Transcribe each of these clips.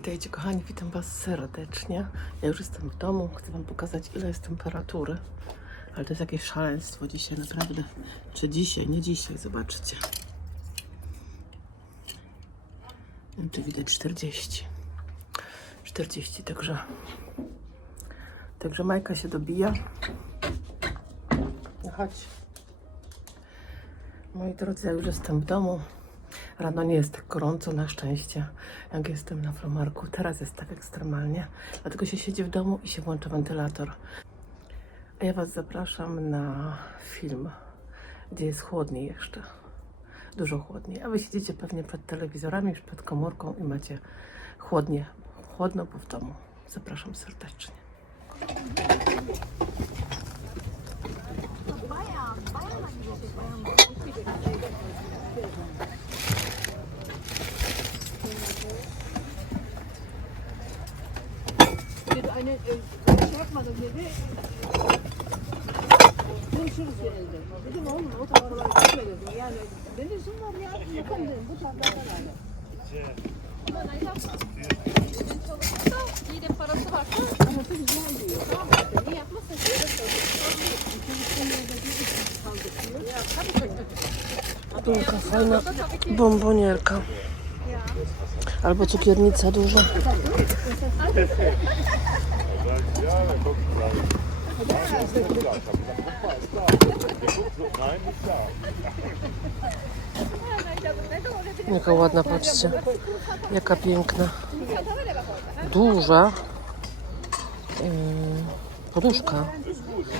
Witajcie kochani, witam Was serdecznie. Ja już jestem w domu, chcę Wam pokazać, ile jest temperatury. Ale to jest jakieś szaleństwo dzisiaj, naprawdę. Czy dzisiaj, nie dzisiaj, zobaczcie. Tu widać 40. 40, także Majka się dobija. No chodź. Moi drodzy, ja już jestem w domu. Rano nie jest tak gorąco, na szczęście, jak jestem na Flomarku. Teraz jest tak ekstremalnie, dlatego się siedzi w domu i się włącza wentylator. A ja Was zapraszam na film, gdzie jest chłodniej jeszcze. Dużo chłodniej. A Wy siedzicie pewnie przed telewizorami, już przed komórką i macie chłodnie. Chłodno, bo w domu. Zapraszam serdecznie. Eine Schreibmappe dedi. Konuşuruz genelde. Dedim oğlum o taraflara gitme dedim. Yani denizim var ya. Bakın dedim bu taraflardan öyle. İyi de parası varsa Ama da güzel diyor. tamam işte. Ne yapmazsa şöyle Taka fajna bombonierka. Albo cukiernica duża. Jaka ładna, patrzcie. Jaka piękna. Duża. Poduszka.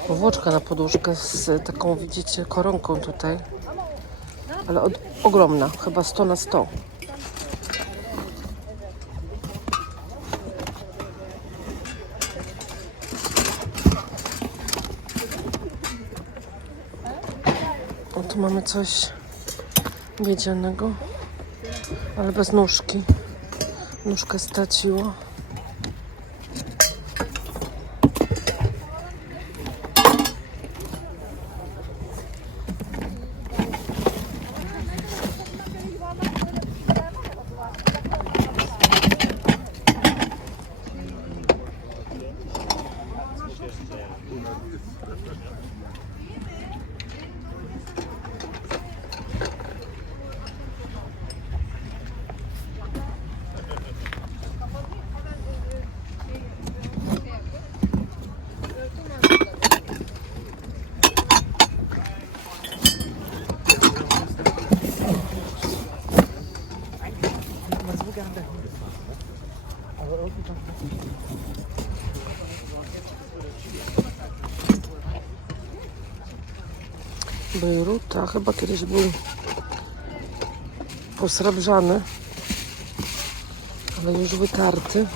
Powłoczka na poduszkę z taką, widzicie, koronką tutaj. Ale ogromna. Chyba 100 na 100. O, tu mamy coś miedzianego, ale bez nóżki. Nóżkę straciło. Bejruta chyba kiedyś był posrebrzany, ale już wytarty.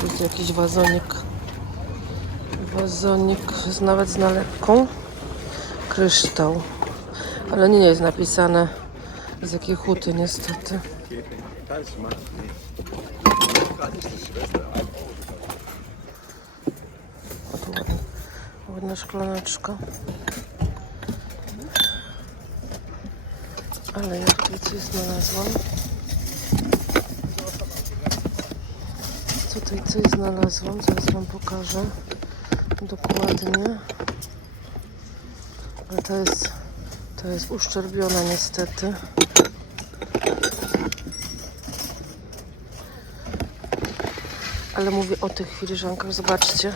Tu jest jakiś wazonik. Wazonik nawet z nalepką. Kryształ. Ale nie jest napisane, z jakiej huty, niestety. O, tu ładna szklaneczka. Ale ja tutaj coś znalazłam. Tutaj coś znalazłam, zaraz Wam pokażę dokładnie. Ale to jest uszczerbiona niestety. Ale mówię o tych filiżankach, zobaczcie.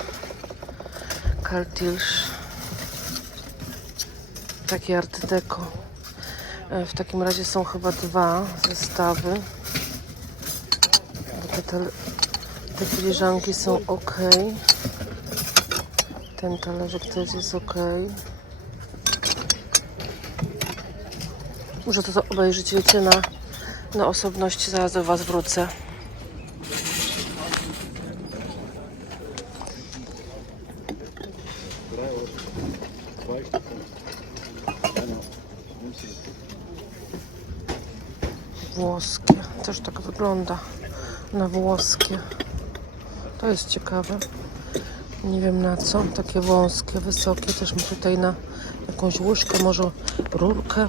Kaltilsz. Takie Art Deco. W takim razie są chyba dwa zestawy. Bo te filiżanki są ok. Ten talerzyk też jest ok. Muszę to obejrzeć, wiecie, na osobności, zaraz do Was wrócę. Włoskie, też tak wygląda na włoskie. To jest ciekawe. Nie wiem na co, takie wąskie, wysokie. Też mam tutaj na jakąś łyżkę, może rurkę.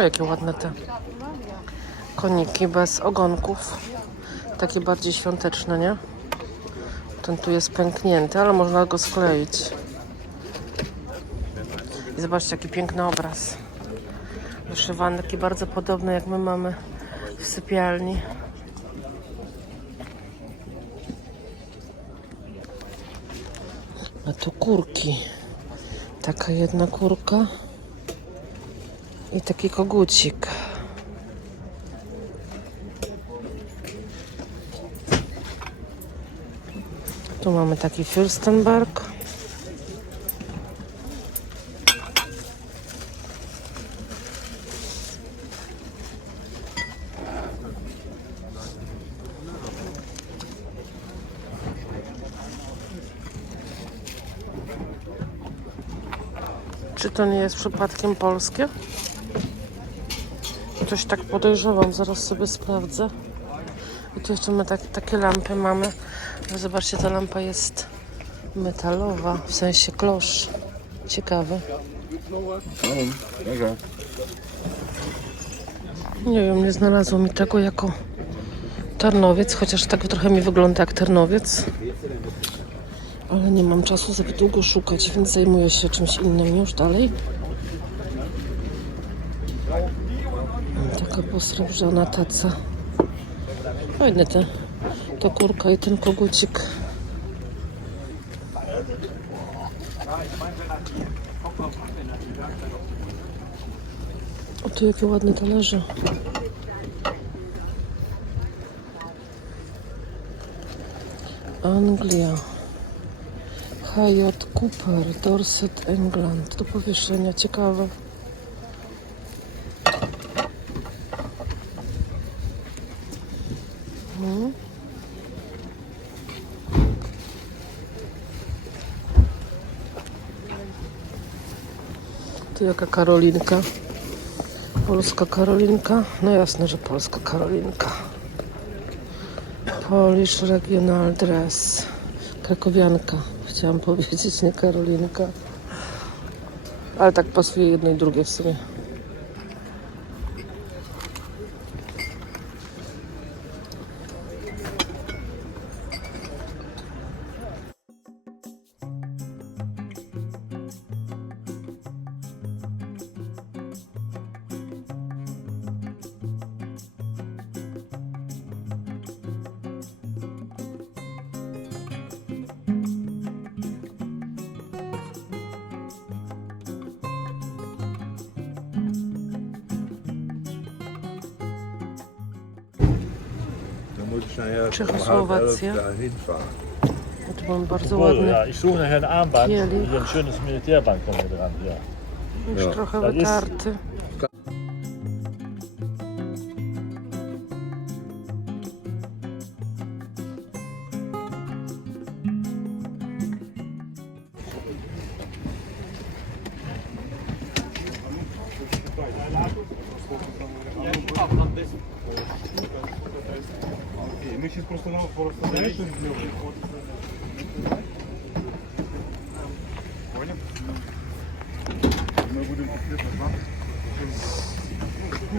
O, jakie ładne te koniki bez ogonków. Takie bardziej świąteczne, nie? Ten tu jest pęknięty, ale można go skleić. I zobaczcie, jaki piękny obraz. Wyszywany, taki bardzo podobny, jak my mamy w sypialni. A tu kurki. Taka jedna kurka i taki kogucik. Tu mamy taki Fürstenberg. Czy to nie jest przypadkiem polskie? Coś tak podejrzewam, zaraz sobie sprawdzę. I tu jeszcze my takie lampy mamy. Zobaczcie, ta lampa jest metalowa, w sensie klosz. Ciekawe. Nie wiem, nie znalazło mi tego jako tarnowiec, chociaż tak trochę mi wygląda jak tarnowiec. Ale nie mam czasu zbyt długo szukać, więc zajmuję się czymś innym już dalej. Taka posrebrzana taca. Fajne ta kurka i ten kogucik. O, tu jakie ładne talerze. Anglia. Hyatt Cooper, Dorset, England. Do powieszenia, ciekawe. Tu jaka Karolinka. Polska Karolinka. No jasne, że polska Karolinka. Polish Regional Dress. Krakowianka. Chciałam powiedzieć, nie Karolinka. Ale tak pasuje jedno i drugie w sumie. Czechosłowacja. Tu mam bardzo ładny Ja, ich suche nachher ein Armband. Kielich. Hier ein schönes Militärband kommt hier dran. Ja. już trochę Tak jest. wytarty. My się porozmawialiśmy.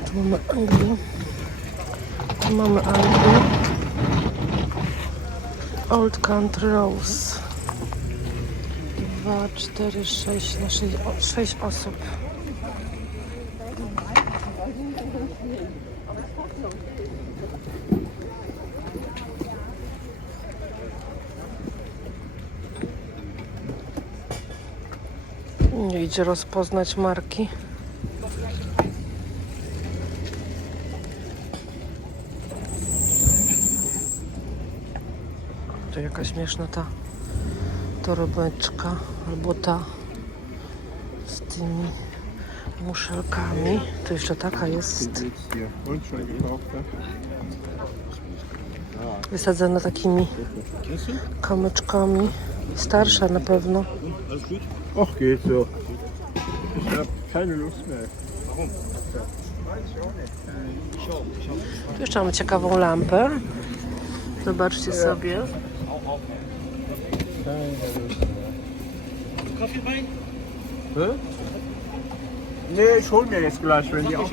Tu mamy Anglię. Tu mamy Anglię. Old Country Rose. 2, 4, 6 na 6 osób. Nie idzie rozpoznać marki. Tu jakaś śmieszna ta torebeczka, albo ta z tymi muszelkami. Tu jeszcze taka jest wysadzona takimi kamyczkami. Starsza na pewno. Och, geht so. Ich habe keine Lust mehr. Tu jeszcze mamy ciekawą lampę. Zobaczcie sobie. Nee, ich hol mir jetzt gleich, wenn die auch.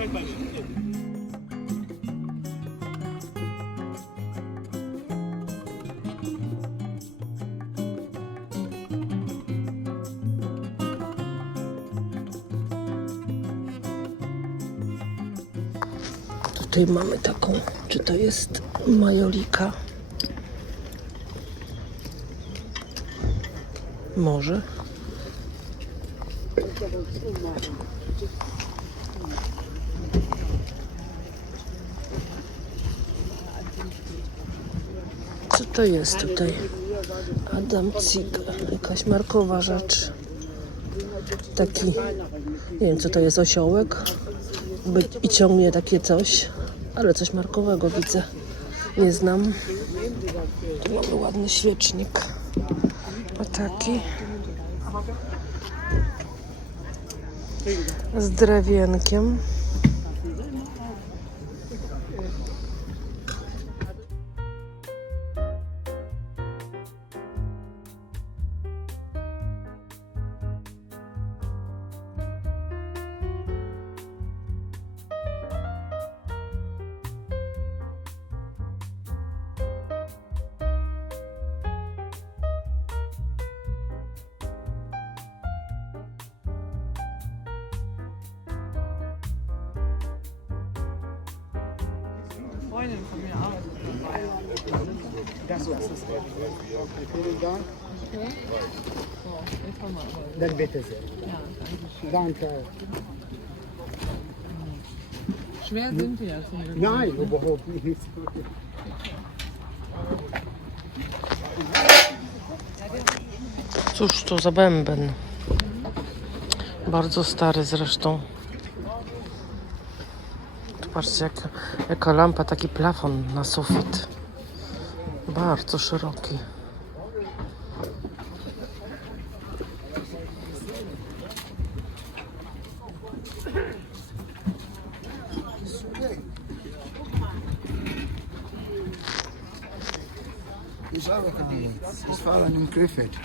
Tutaj mamy taką, czy to jest majolika? Może. Co to jest tutaj? Adam Cig, jakaś markowa rzecz. Taki, nie wiem co to jest, osiołek. I ciągnie takie coś, ale coś markowego widzę. Nie znam. Tu mamy ładny świecznik. O taki. Z drewienkiem. Dann bitte sehr. Danke. Schwer sind die jetzt nicht. Nein, überhaupt nicht. Cóż to za bęben? Bardzo stary zresztą. Tu patrzcie, jaka lampa, taki plafon na sufit. Bardzo szeroki. Das war an dem Griffith.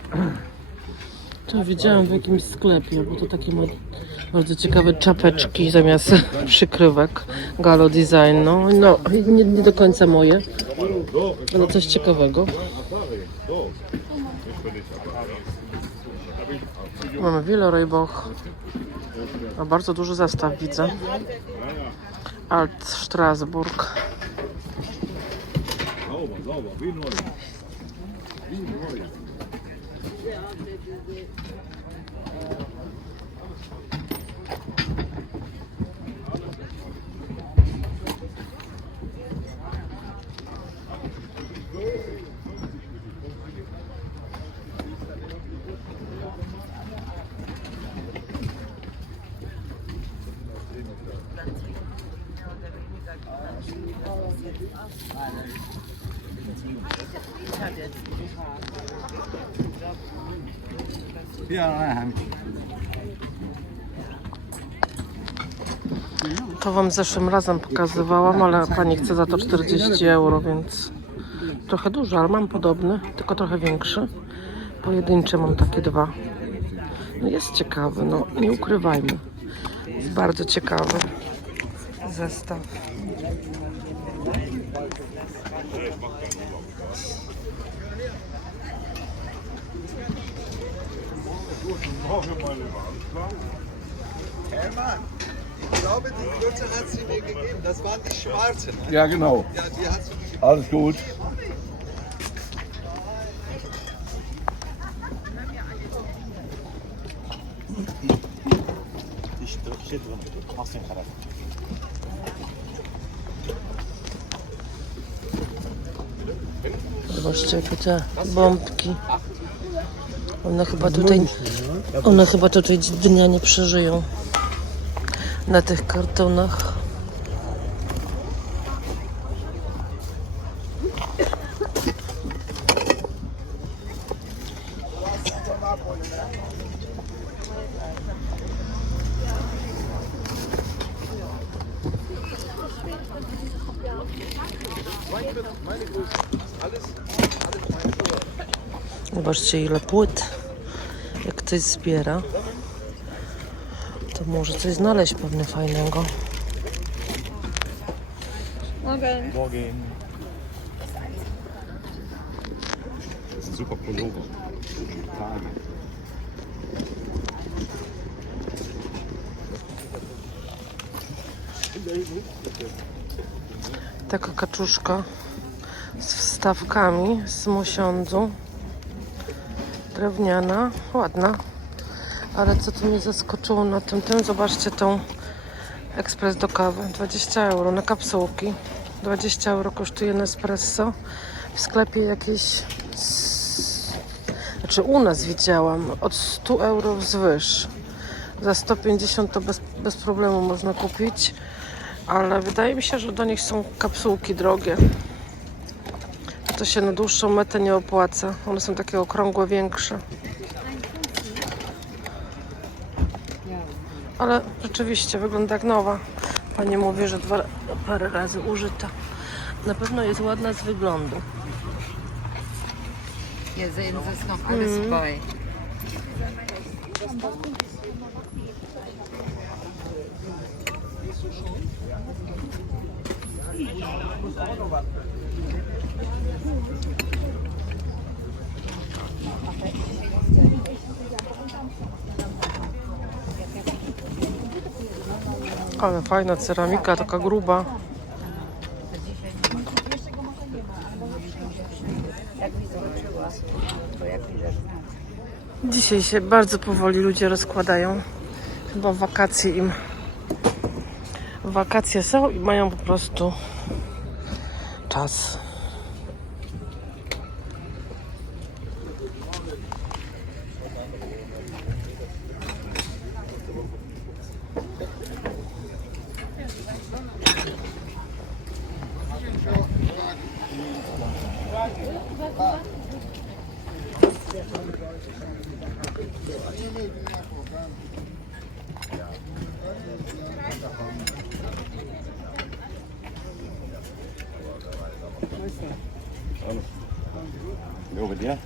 To widziałam w jakimś sklepie, bo to takie bardzo ciekawe czapeczki zamiast przykrywek. Galo Design, no nie do końca moje, ale coś ciekawego. Mamy Villeroy-Boch. A bardzo duży zestaw widzę. Alt Strasburg. To wam zeszłym razem pokazywałam, ale pani chce za to 40 euro, więc trochę dużo, ale mam podobny, tylko trochę większy. Pojedyncze mam takie dwa. No jest ciekawy, no nie ukrywajmy. Jest bardzo ciekawy zestaw. Hermann, ich glaube, die Größe hat sie mir gegeben. Das waren die schwarzen. Ne? Ja, genau. Ja, die hat sie mir gegeben. Alles gut. Zobaczcie, jakie te bombki. One chyba tutaj dnia nie przeżyją na tych kartonach. Zobaczcie, ile płyt. Jak ktoś zbiera, to To może coś znaleźć pewnie fajnego. Morgen. Morgen. Das ist ein super Pullover. Tage. Taka kaczuszka z wstawkami z mosiądzu. Drewniana, ładna. Ale co tu mnie zaskoczyło na tym? Zobaczcie tą ekspres do kawy. 20 euro na kapsułki. 20 euro kosztuje Nespresso. W sklepie jakieś... Znaczy u nas widziałam od 100 euro wzwyż. Za 150 to bez problemu można kupić. Ale wydaje mi się, że do nich są kapsułki drogie. To się na dłuższą metę nie opłaca. One są takie okrągłe, większe. Ale rzeczywiście wygląda jak nowa. Pani mówi, że parę razy użyta. Na pewno jest ładna z wyglądu. Hier sehen Sie es noch alles bei. Ale fajna ceramika, taka gruba. Dzisiaj się bardzo powoli ludzie rozkładają. Chyba wakacje im. Wakacje są i mają po prostu czas. Over there.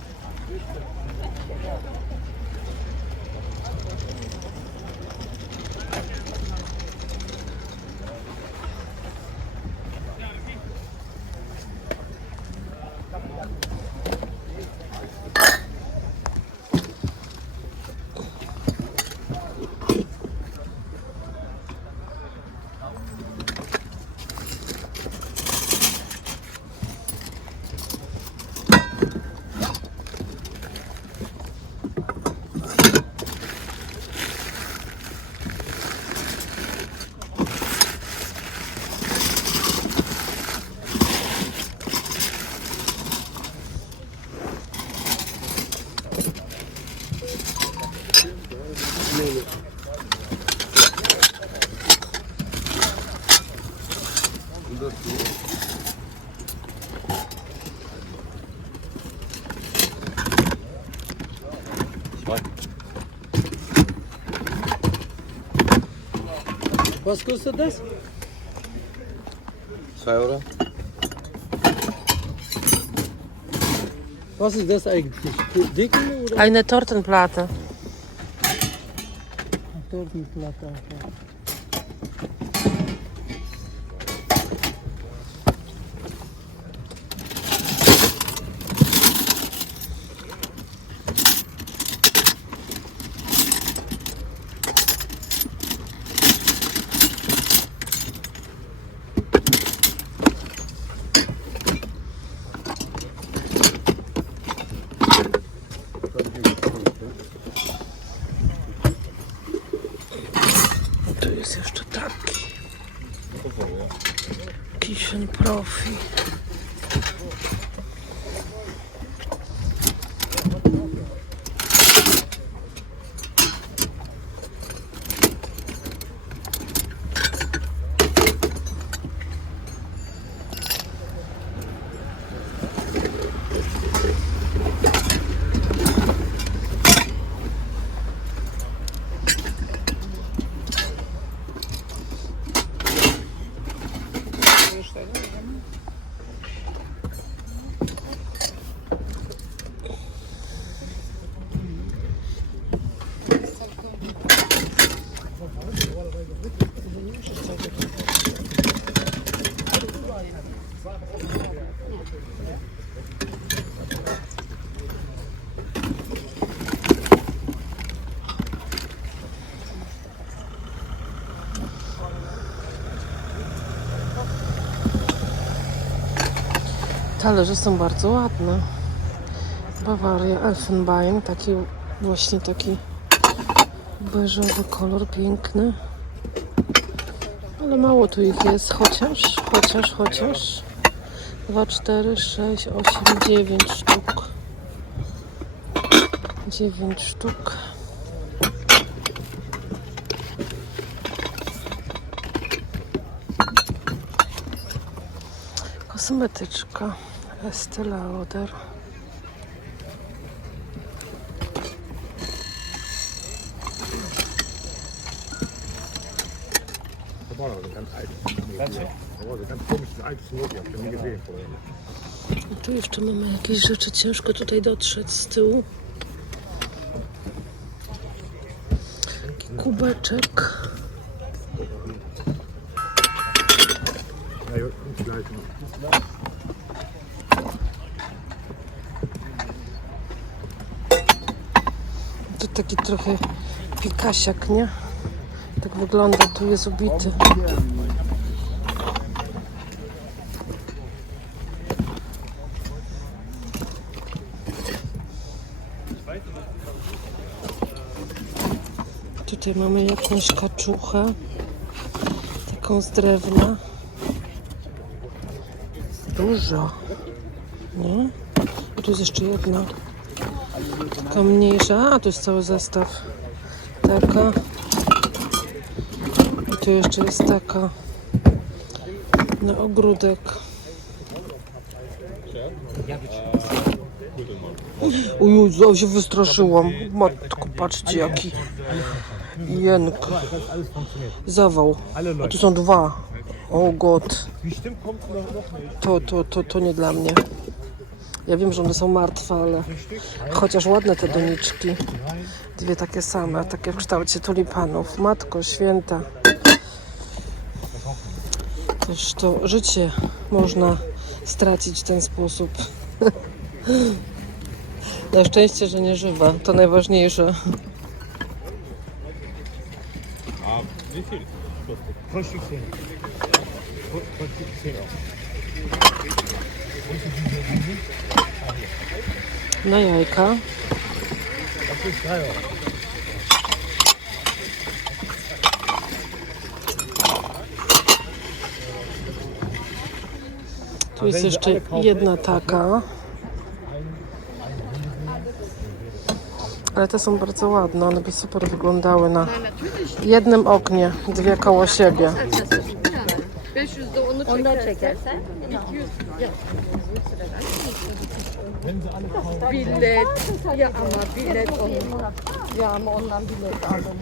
Was kostet das? 2 Euro. Was ist das eigentlich? Deckel oder Eine Tortenplatte. Tortenplatte? Okay. Tu jest jeszcze taki. Kissen Profi. Talerze są bardzo ładne. Bawaria Elfenbein, taki właśnie taki beżowy kolor, piękny. Ale mało tu ich jest, chociaż 2, 4, 6, 8, 9 sztuk. 9 sztuk. Kosmetyczka Estée Lauder. Tu jeszcze mamy jakieś rzeczy, ciężko tutaj dotrzeć z tyłu. Taki kubeczek. To taki trochę pikasiak, nie? Tak wygląda, tu jest ubity. Tutaj mamy jakąś kaczuchę, taką z drewna. Dużo, nie? A tu jest jeszcze jedna, taka mniejsza, a tu jest cały zestaw. Taka. I tu jeszcze jest taka na ogródek. O Jezu, się wystraszyłam. Matko, patrzcie jaki jęk. Zawał. A tu są 2. O God. To nie dla mnie. Ja wiem, że one są martwe, ale chociaż ładne te doniczki. 2 takie same, takie w kształcie tulipanów. Matko święta. Toż to życie można stracić w ten sposób. Na szczęście, że nie żywa. To najważniejsze. Na jajka. Tu jest jeszcze jedna taka. Ale te są bardzo ładne, one by super wyglądały na jednym oknie, 2 koło siebie. 500 de onu çekersen. Bilet. Ya ama bilet onun. Ya ama ondan bilet aldım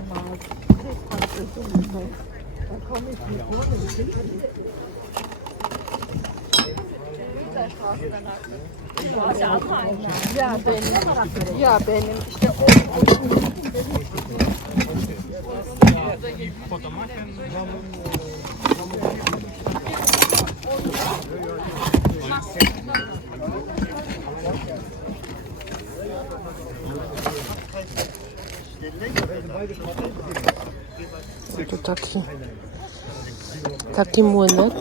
ya benim işte Tu taki młynek.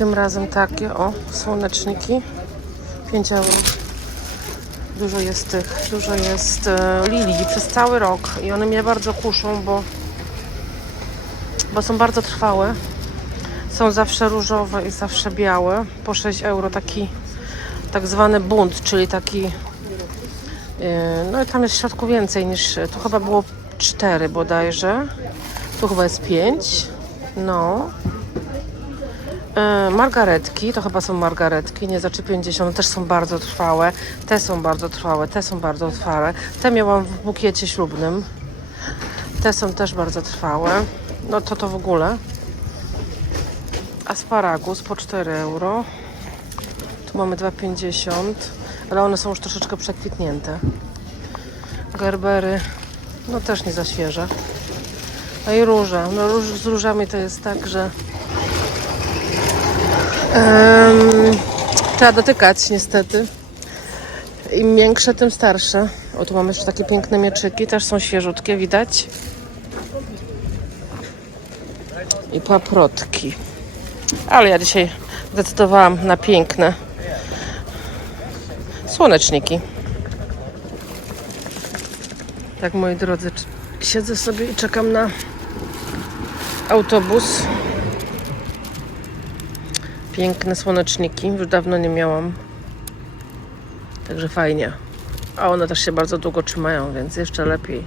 Tym razem takie, o, słoneczniki. 5 euro. Dużo jest lilii przez cały rok i one mnie bardzo kuszą, bo są bardzo trwałe. Są zawsze różowe i zawsze białe. Po 6 euro taki tak zwany bunt, czyli taki, no i tam jest w środku więcej niż, tu chyba było 4 bodajże. Tu chyba jest 5. No. Margaretki, to chyba są margaretki, nie za 3,50, też są bardzo trwałe. Te są bardzo trwałe, te są bardzo trwałe. Te miałam w bukiecie ślubnym. Te są też bardzo trwałe. No to w ogóle. Asparagus po 4 euro. Tu mamy 2,50, ale one są już troszeczkę przekwitnięte. Gerbery, no też nie za świeże. No i róże. No z różami to jest tak, że trzeba dotykać niestety. Im większe, tym starsze. O, tu mamy jeszcze takie piękne mieczyki, też są świeżutkie, widać. I paprotki. Ale ja dzisiaj zdecydowałam na piękne słoneczniki. Tak, moi drodzy, siedzę sobie i czekam na autobus. Piękne słoneczniki, już dawno nie miałam. Także fajnie. A one też się bardzo długo trzymają, więc jeszcze lepiej.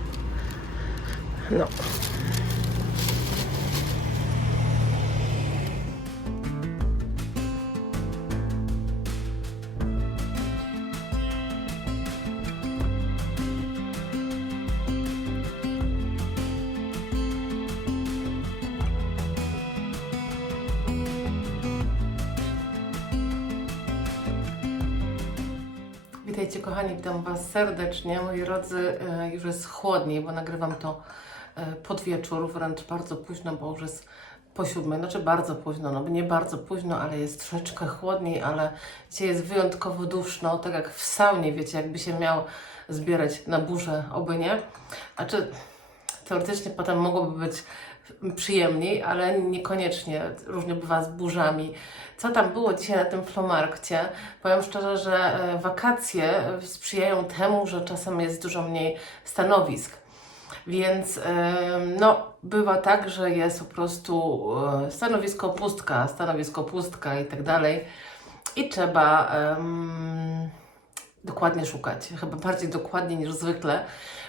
No. Witajcie kochani, witam Was serdecznie. Moi drodzy, już jest chłodniej, bo nagrywam to pod wieczór, wręcz bardzo późno, bo już jest po 7. Znaczy bardzo późno, no nie bardzo późno, ale jest troszeczkę chłodniej, ale dzisiaj jest wyjątkowo duszno, tak jak w saunie, wiecie, jakby się miał zbierać na burzę, oby nie. Znaczy, teoretycznie potem mogłoby być przyjemniej, ale niekoniecznie, różnie bywa z burzami. Co tam było dzisiaj na tym Flohmarkcie? Powiem szczerze, że wakacje sprzyjają temu, że czasem jest dużo mniej stanowisk. Więc no, bywa tak, że jest po prostu stanowisko pustka i tak dalej. I trzeba dokładnie szukać, chyba bardziej dokładnie niż zwykle,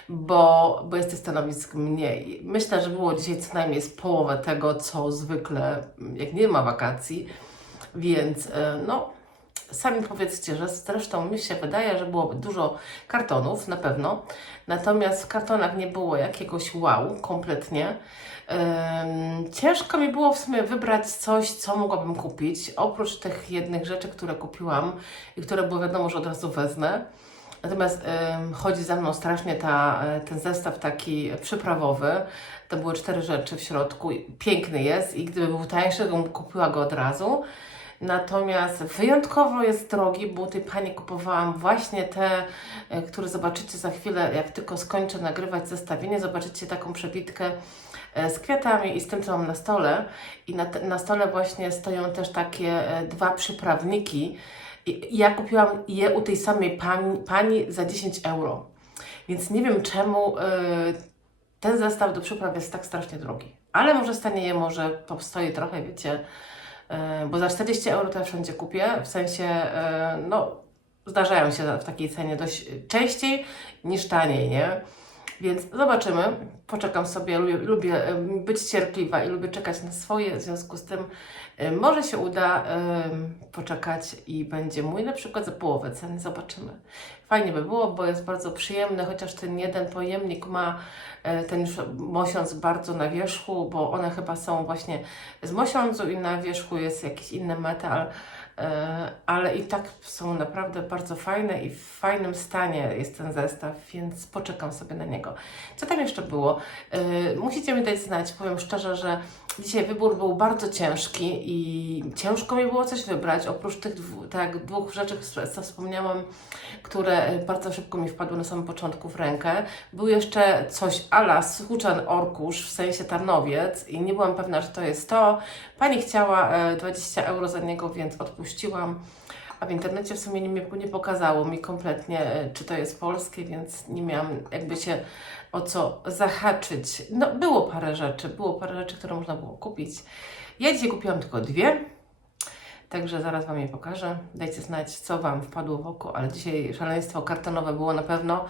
bo jest tych stanowisk mniej. Myślę, że było dzisiaj co najmniej z połowę tego, co zwykle, jak nie ma wakacji, więc no, sami powiedzcie, że zresztą mi się wydaje, że było dużo kartonów, na pewno, natomiast w kartonach nie było jakiegoś wow, kompletnie. Ciężko mi było w sumie wybrać coś, co mogłabym kupić, oprócz tych jednych rzeczy, które kupiłam i które było wiadomo, że od razu wezmę. Natomiast chodzi za mną strasznie ten zestaw taki przyprawowy. To były 4 rzeczy w środku. Piękny jest i gdyby był tańszy, to bym kupiła go od razu. Natomiast wyjątkowo jest drogi, bo u tej pani kupowałam właśnie te, które zobaczycie za chwilę, jak tylko skończę nagrywać zestawienie, zobaczycie taką przebitkę z kwiatami i z tym, co mam na stole. I na stole właśnie stoją też takie 2 przyprawniki. I ja kupiłam je u tej samej pani za 10 euro. Więc nie wiem, czemu ten zestaw do przypraw jest tak strasznie drogi. Ale może stanieje, może postoi trochę, wiecie, bo za 40 euro to ja wszędzie kupię. W sensie, no, zdarzają się w takiej cenie dość częściej niż taniej, nie? Więc zobaczymy. Poczekam sobie, lubię być cierpliwa i lubię czekać na swoje, w związku z tym może się uda poczekać i będzie mój na przykład za połowę ceny, zobaczymy. Fajnie by było, bo jest bardzo przyjemny, chociaż ten jeden pojemnik ma ten już mosiądz bardzo na wierzchu, bo one chyba są właśnie z mosiądzu i na wierzchu jest jakiś inny metal, ale i tak są naprawdę bardzo fajne i w fajnym stanie jest ten zestaw, więc poczekam sobie na niego. Co tam jeszcze było? Musicie mi dać znać, powiem szczerze, że dzisiaj wybór był bardzo ciężki i ciężko mi było coś wybrać, oprócz tych dwóch rzeczy, co wspomniałam, które bardzo szybko mi wpadły na samym początku w rękę. Był jeszcze coś a la Suchan Orkusz, w sensie Tarnowiec i nie byłam pewna, że to jest to. Pani chciała 20 euro za niego, więc odpuściłam. A w internecie w sumie nie pokazało mi kompletnie, czy to jest polskie, więc nie miałam jakby się o co zahaczyć. No, było parę rzeczy, które można było kupić. Ja dzisiaj kupiłam tylko 2, także zaraz Wam je pokażę. Dajcie znać, co Wam wpadło w oko, ale dzisiaj szaleństwo kartonowe było na pewno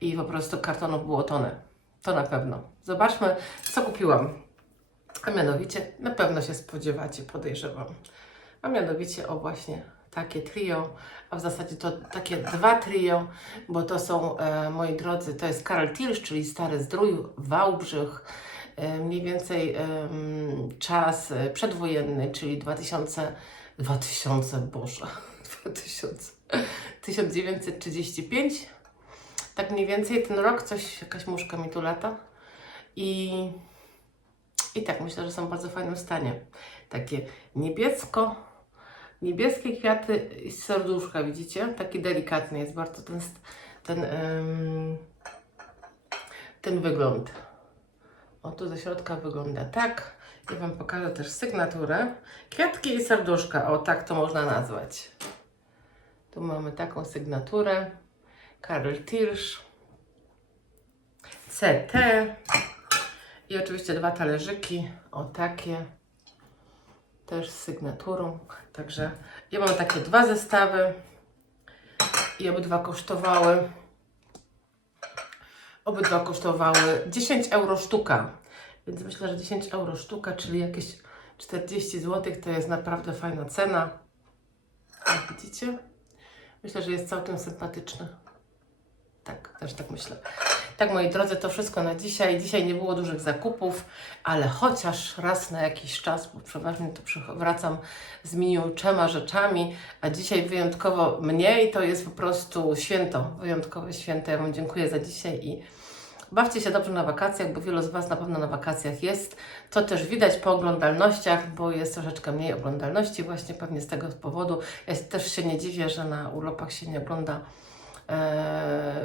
i po prostu kartonów było tonę. To na pewno. Zobaczmy, co kupiłam. A mianowicie, na pewno się spodziewacie, podejrzewam. A mianowicie, o właśnie, takie trio, a w zasadzie to takie 2 trio, bo to są, moi drodzy, to jest Karl Tilsch, czyli Stary Zdrój, Wałbrzych, mniej więcej czas przedwojenny, czyli 1935, tak mniej więcej ten rok, jakaś muszka mi tu lata i tak myślę, że są w bardzo fajnym stanie. Takie niebieskie kwiaty i serduszka, widzicie? Taki delikatny jest bardzo ten wygląd. O, tu ze środka wygląda tak. Ja Wam pokażę też sygnaturę. Kwiatki i serduszka, o tak to można nazwać. Tu mamy taką sygnaturę. Karl Tilsch. CT. I oczywiście 2 talerzyki, o takie. Też z sygnaturą. Także ja mam takie 2 zestawy i obydwa kosztowały 10 euro sztuka. Więc myślę, że 10 euro sztuka, czyli jakieś 40 zł, to jest naprawdę fajna cena. Jak widzicie? Myślę, że jest całkiem sympatyczny. Tak, też tak myślę. Tak, moi drodzy, to wszystko na dzisiaj. Dzisiaj nie było dużych zakupów, ale chociaż raz na jakiś czas, bo przeważnie to wracam z minimum rzeczami, a dzisiaj wyjątkowo mniej, to jest po prostu święto, wyjątkowe święto. Ja Wam dziękuję za dzisiaj i bawcie się dobrze na wakacjach, bo wielu z Was na pewno na wakacjach jest. To też widać po oglądalnościach, bo jest troszeczkę mniej oglądalności właśnie pewnie z tego powodu. Ja też się nie dziwię, że na urlopach się nie ogląda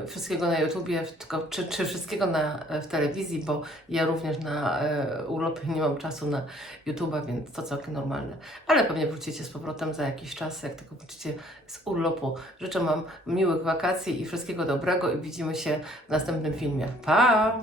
wszystkiego na YouTubie, czy wszystkiego w telewizji, bo ja również na urlopie nie mam czasu na YouTube'a, więc to całkiem normalne. Ale pewnie wrócicie z powrotem za jakiś czas, jak tylko wrócicie z urlopu. Życzę Wam miłych wakacji i wszystkiego dobrego i widzimy się w następnym filmie. Pa!